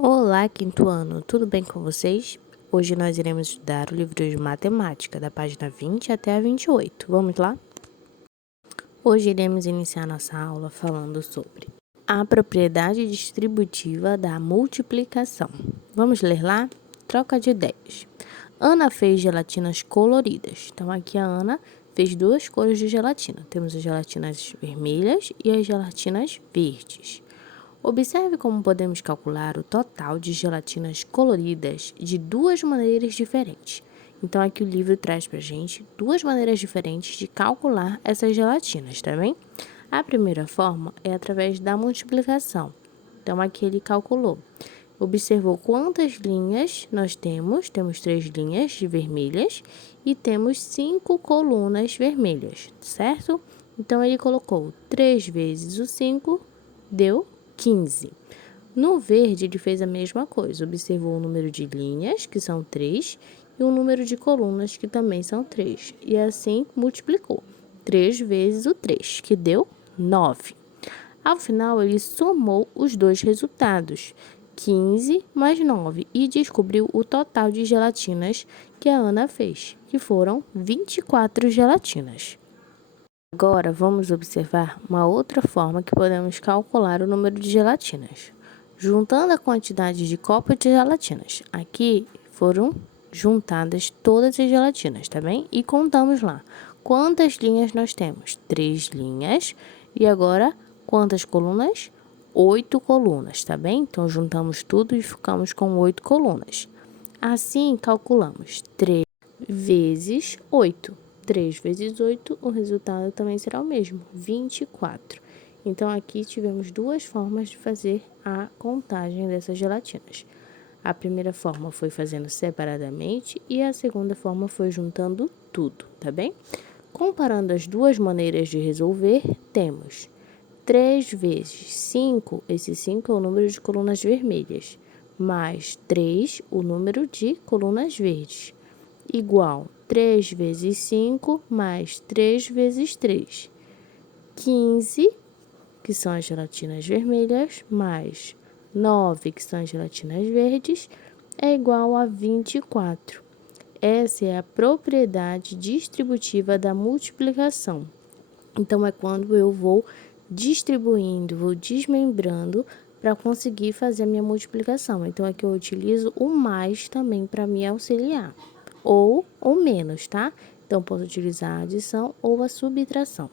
Olá, quinto ano, tudo bem com vocês? Hoje nós iremos estudar o livro de matemática, da página 20 até a 28. Vamos lá? Hoje iremos iniciar nossa aula falando sobre a propriedade distributiva da multiplicação. Vamos ler lá? Troca de ideias. Ana fez gelatinas coloridas. Então, aqui a Ana fez duas cores de gelatina. Temos as gelatinas vermelhas e as gelatinas verdes. Observe como podemos calcular o total de gelatinas coloridas de duas maneiras diferentes. Então, aqui o livro traz para a gente duas maneiras diferentes de calcular essas gelatinas, tá bem? A primeira forma é através da multiplicação. Então, aqui ele calculou. Observou quantas linhas nós temos. Temos 3 linhas de vermelhas e temos 5 colunas vermelhas, certo? Então, ele colocou 3 vezes o 5, deu 15. No verde, ele fez a mesma coisa. Observou o número de linhas, que são 3, e o número de colunas, que também são 3. E assim, multiplicou. 3 vezes o 3, que deu 9. Ao final, ele somou os dois resultados, 15 mais 9, e descobriu o total de gelatinas que a Ana fez, que foram 24 gelatinas. Agora, vamos observar uma outra forma que podemos calcular o número de gelatinas. Juntando a quantidade de copos de gelatinas. Aqui foram juntadas todas as gelatinas, tá bem? E contamos lá. Quantas linhas nós temos? 3 linhas. E agora, quantas colunas? 8 colunas, tá bem? Então, juntamos tudo e ficamos com 8 colunas. Assim, calculamos 3 vezes 8. 3 vezes 8, o resultado também será o mesmo, 24. Então, aqui tivemos duas formas de fazer a contagem dessas gelatinas. A primeira forma foi fazendo separadamente e a segunda forma foi juntando tudo, tá bem? Comparando as duas maneiras de resolver, temos 3 vezes 5, esse 5 é o número de colunas vermelhas, mais 3, o número de colunas verdes, igual 3 vezes 5 mais 3 vezes 3. 15, que são as gelatinas vermelhas, mais 9, que são as gelatinas verdes, é igual a 24. Essa é a propriedade distributiva da multiplicação. Então, é quando eu vou distribuindo, vou desmembrando para conseguir fazer a minha multiplicação. Então, aqui eu utilizo o mais também para me auxiliar, ou o menos, tá? Então, posso utilizar a adição ou a subtração.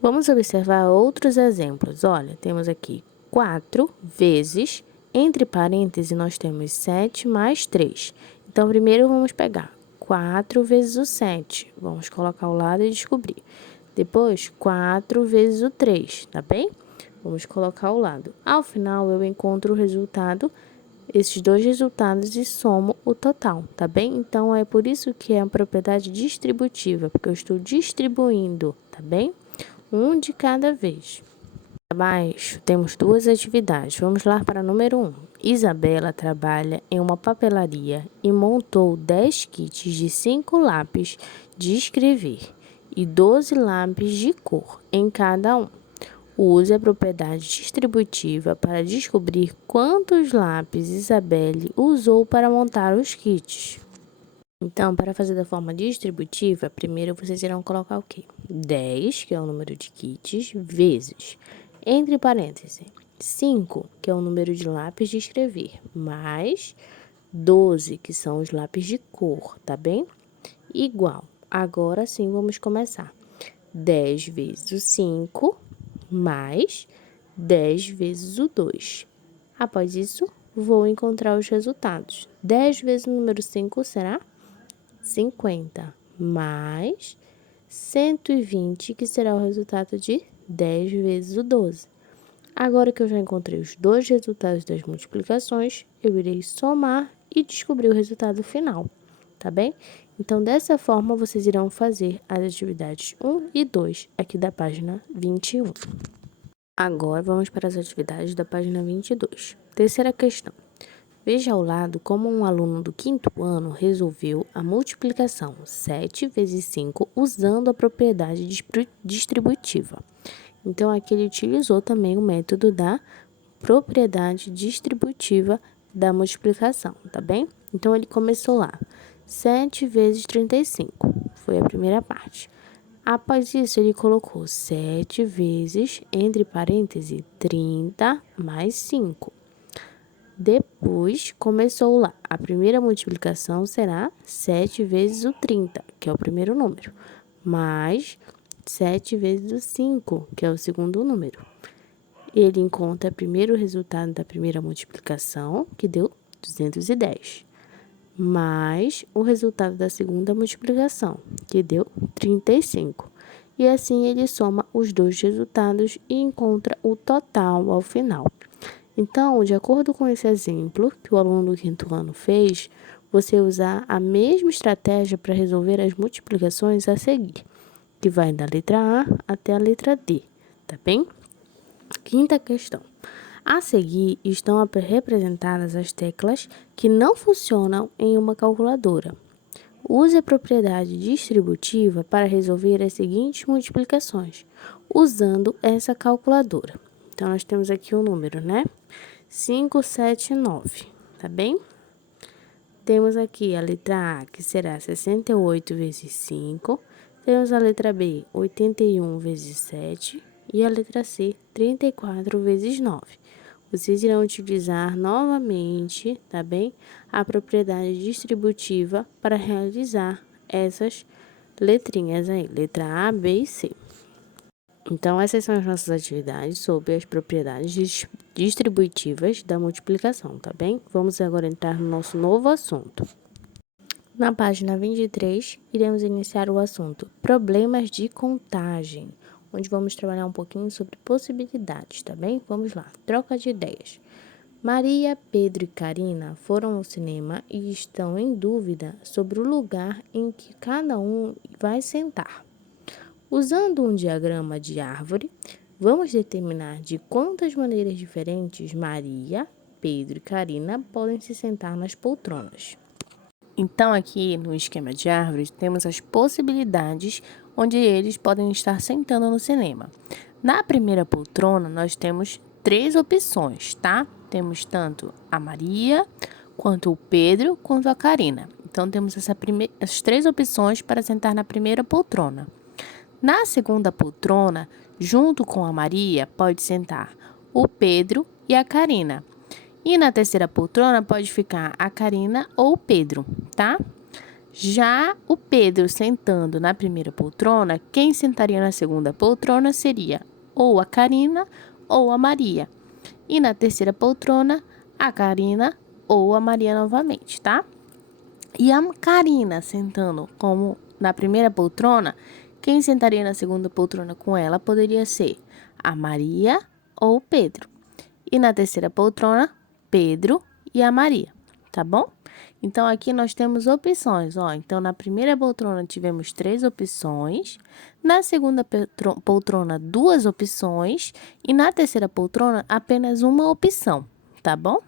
Vamos observar outros exemplos. Olha, temos aqui 4 vezes, entre parênteses, nós temos 7 mais 3. Então, primeiro vamos pegar 4 vezes o 7. Vamos colocar ao lado e descobrir. Depois, 4 vezes o 3, tá bem? Vamos colocar ao lado. Ao final, eu encontro o resultado, esses dois resultados, e somo o total, tá bem? Então, é por isso que é a propriedade distributiva, porque eu estou distribuindo, tá bem? Um de cada vez. Abaixo, temos duas atividades. Vamos lá para número 1. Isabela trabalha em uma papelaria e montou 10 kits de 5 lápis de escrever e 12 lápis de cor em cada um. Use a propriedade distributiva para descobrir quantos lápis Isabelle usou para montar os kits. Então, para fazer da forma distributiva, primeiro vocês irão colocar o quê? 10, que é o número de kits, vezes, entre parênteses, 5, que é o número de lápis de escrever, mais 12, que são os lápis de cor, tá bem? Igual. Agora sim, vamos começar. 10 vezes o 5, mais 10 vezes o 2. Após isso, vou encontrar os resultados. 10 vezes o número 5 será 50, mais 120, que será o resultado de 10 vezes o 12. Agora que eu já encontrei os dois resultados das multiplicações, eu irei somar e descobrir o resultado final, tá bem? Então, dessa forma, vocês irão fazer as atividades 1 e 2 aqui da página 21. Agora, vamos para as atividades da página 22. Terceira questão. Veja ao lado como um aluno do quinto ano resolveu a multiplicação 7 vezes 5 usando a propriedade distributiva. Então, aqui ele utilizou também o método da propriedade distributiva da multiplicação, tá bem? Então, ele começou lá. 7 vezes 35 foi a primeira parte. Após isso, ele colocou 7 vezes, entre parênteses, 30 mais 5. Depois, começou lá. A primeira multiplicação será 7 vezes o 30, que é o primeiro número, mais 7 vezes o 5, que é o segundo número. Ele encontra primeiro o resultado da primeira multiplicação, que deu 210, mais o resultado da segunda multiplicação, que deu 35. E assim ele soma os dois resultados e encontra o total ao final. Então, de acordo com esse exemplo que o aluno do quinto ano fez, você usar a mesma estratégia para resolver as multiplicações a seguir, que vai da letra A até a letra D, tá bem? Quinta questão. A seguir estão representadas as teclas que não funcionam em uma calculadora. Use a propriedade distributiva para resolver as seguintes multiplicações, usando essa calculadora. Então, nós temos aqui o número, né? 5, 7, 9, tá bem? Temos aqui a letra A, que será 68 vezes 5. Temos a letra B, 81 vezes 7. E a letra C, 34 vezes 9. Vocês irão utilizar novamente, tá bem? A propriedade distributiva para realizar essas letrinhas aí, letra A, B e C. Então, essas são as nossas atividades sobre as propriedades distributivas da multiplicação, tá bem? Vamos agora entrar no nosso novo assunto. Na página 23, iremos iniciar o assunto Problemas de contagem, onde vamos trabalhar um pouquinho sobre possibilidades, tá bem? Vamos lá, troca de ideias. Maria, Pedro e Karina foram ao cinema e estão em dúvida sobre o lugar em que cada um vai sentar. Usando um diagrama de árvore, vamos determinar de quantas maneiras diferentes Maria, Pedro e Karina podem se sentar nas poltronas. Então, aqui no esquema de árvores, temos as possibilidades onde eles podem estar sentando no cinema. Na primeira poltrona, nós temos 3 opções, tá? Temos tanto a Maria, quanto o Pedro, quanto a Karina. Então, temos essas 3 opções para sentar na primeira poltrona. Na segunda poltrona, junto com a Maria, pode sentar o Pedro e a Karina. E na terceira poltrona pode ficar a Karina ou o Pedro, tá? Já o Pedro sentando na primeira poltrona, quem sentaria na segunda poltrona seria ou a Karina ou a Maria. E na terceira poltrona, a Karina ou a Maria novamente, tá? E a Karina sentando como na primeira poltrona, quem sentaria na segunda poltrona com ela poderia ser a Maria ou o Pedro. E na terceira poltrona, Pedro e a Maria, tá bom? Então, aqui nós temos opções, ó. Então, na primeira poltrona tivemos 3 opções, na segunda poltrona 2 opções e na terceira poltrona apenas uma opção, tá bom?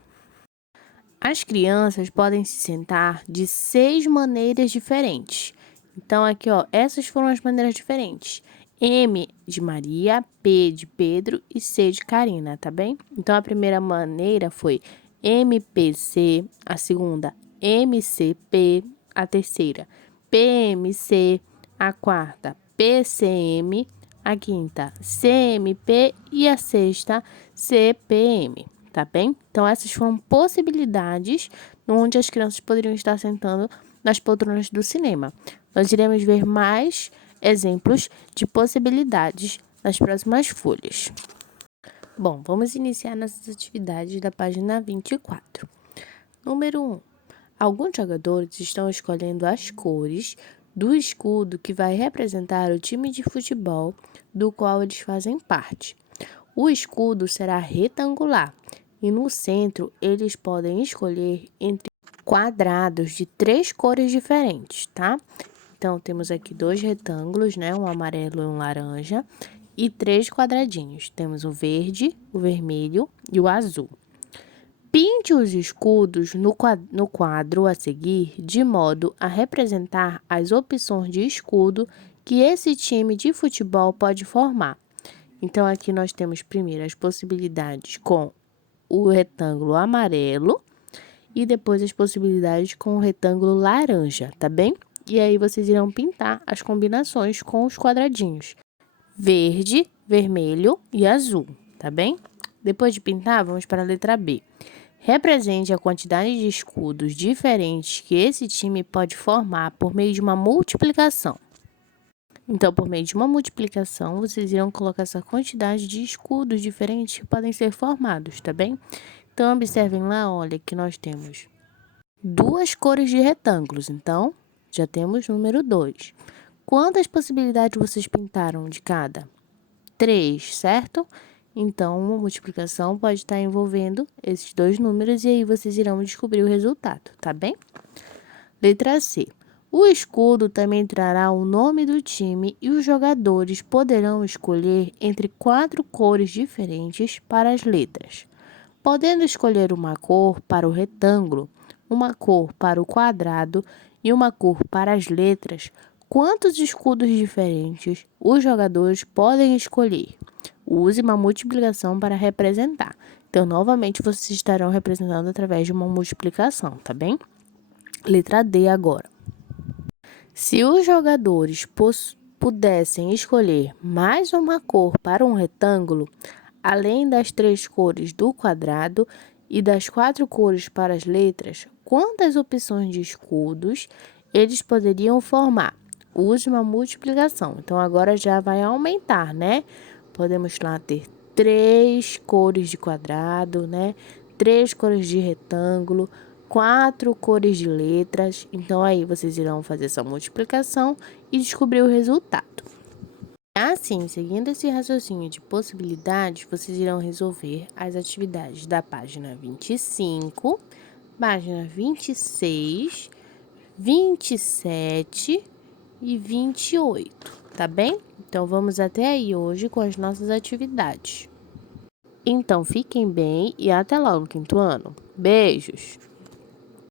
As crianças podem se sentar de 6 maneiras diferentes. Então, aqui, ó, essas foram as maneiras diferentes. M de Maria, P de Pedro e C de Karina, tá bem? Então, a primeira maneira foi MPC, a segunda MCP, a terceira PMC, a quarta PCM, a quinta CMP e a sexta CPM, tá bem? Então, essas foram possibilidades onde as crianças poderiam estar sentando nas poltronas do cinema. Nós iremos ver mais exemplos de possibilidades nas próximas folhas. Bom, vamos iniciar nossas atividades da página 24. Número 1. Alguns jogadores estão escolhendo as cores do escudo que vai representar o time de futebol do qual eles fazem parte. O escudo será retangular e no centro eles podem escolher entre quadrados de 3 cores diferentes, tá? Então, temos aqui 2 retângulos, né? Um amarelo e um laranja. E 3 quadradinhos. Temos o verde, o vermelho e o azul. Pinte os escudos no quadro a seguir, de modo a representar as opções de escudo que esse time de futebol pode formar. Então, aqui nós temos primeiro as possibilidades com o retângulo amarelo e depois as possibilidades com o retângulo laranja, tá bem? E aí vocês irão pintar as combinações com os quadradinhos verde, vermelho e azul, tá bem? Depois de pintar, vamos para a letra B. Represente a quantidade de escudos diferentes que esse time pode formar por meio de uma multiplicação. Então, por meio de uma multiplicação, vocês irão colocar essa quantidade de escudos diferentes que podem ser formados, tá bem? Então, observem lá, olha, que nós temos 2 cores de retângulos, então, já temos número 2. Quantas possibilidades vocês pintaram de cada? 3, certo? Então, uma multiplicação pode estar envolvendo esses 2 números e aí vocês irão descobrir o resultado, tá bem? Letra C. O escudo também trará o nome do time e os jogadores poderão escolher entre 4 cores diferentes para as letras, podendo escolher uma cor para o retângulo, uma cor para o quadrado e uma cor para as letras. Quantos escudos diferentes os jogadores podem escolher? Use uma multiplicação para representar. Então, novamente, vocês estarão representando através de uma multiplicação, tá bem? Letra D agora. Se os jogadores pudessem escolher mais uma cor para um retângulo, além das 3 cores do quadrado e das 4 cores para as letras, quantas opções de escudos eles poderiam formar? Use uma multiplicação. Então, agora já vai aumentar, né? Podemos lá ter 3 cores de quadrado, né? 3 cores de retângulo, 4 cores de letras. Então, aí vocês irão fazer essa multiplicação e descobrir o resultado. Assim, seguindo esse raciocínio de possibilidades, vocês irão resolver as atividades da página 25, página 26, 27 e 28, tá bem? Então, vamos até aí hoje com as nossas atividades. Então, fiquem bem e até logo, quinto ano. Beijos!